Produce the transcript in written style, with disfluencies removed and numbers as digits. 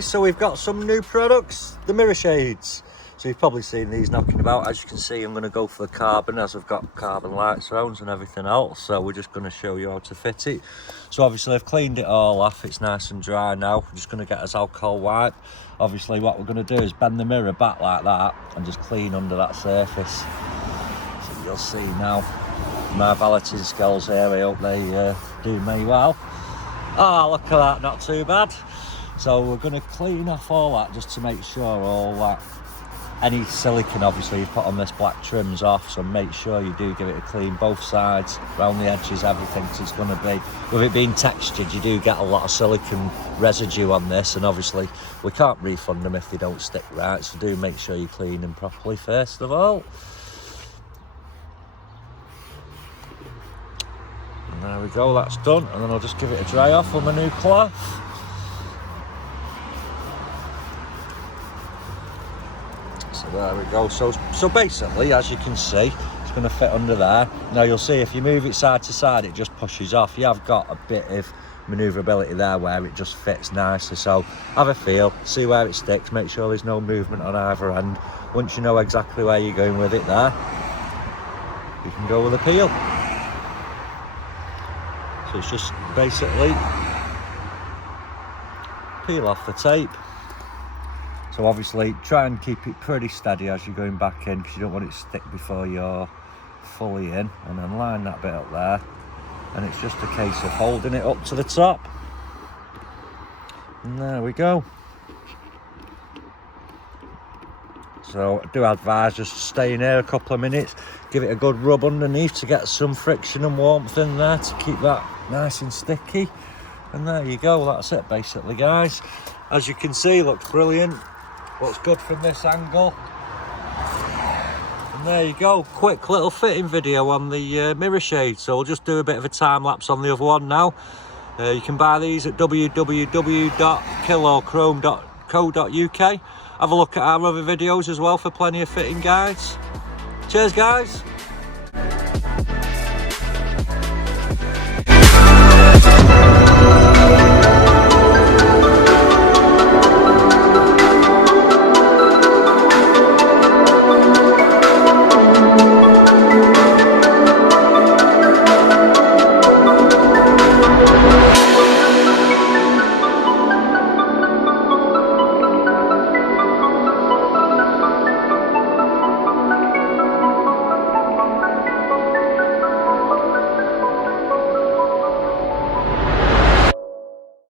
guys, so we've got some new products, the mirror shades. So you've probably seen these knocking about. As you can see, I'm going to go for the carbon, as I've got carbon light surrounds and everything else. So we're just going to show you how to fit it. So obviously I've cleaned it all off, it's nice and dry now. We're just going to get us alcohol wipe. Obviously what we're going to do is bend the mirror back like that and just clean under that surface. So you'll see now my valeting skills here, I hope they do me well. Oh, look at that, not too bad. So we're going to clean off all that just to make sure all that, any silicone obviously you put on this black trims off, so make sure you do give it a clean, both sides, around the edges, everything, because it's going to be, with it being textured, you do get a lot of silicone residue on this, and obviously we can't refund them if they don't stick right, so do make sure you clean them properly first of all. And there we go, that's done, and then I'll just give it a dry off with my new cloth. So there we go. So basically, as you can see, it's going to fit under there. Now you'll see if you move it side to side, it just pushes off. You have got a bit of manoeuvrability there where it just fits nicely. So have a feel, see where it sticks, make sure there's no movement on either end. Once you know exactly where you're going with it there, you can go with a peel. So it's just basically peel off the tape. So obviously try and keep it pretty steady as you're going back in, because you don't want it to stick before you're fully in, and then line that bit up there, and it's just a case of holding it up to the top, and there we go. So I do advise just stay in here a couple of minutes, give it a good rub underneath to get some friction and warmth in there to keep that nice and sticky, and there you go, that's it basically guys. As you can see, looks brilliant. Looks good from this angle. And there you go, quick little fitting video on the mirror shade. So we'll just do a bit of a time lapse on the other one now. You can buy these at www.kilochrome.co.uk. Have a look at our other videos as well for plenty of fitting guides. Cheers guys.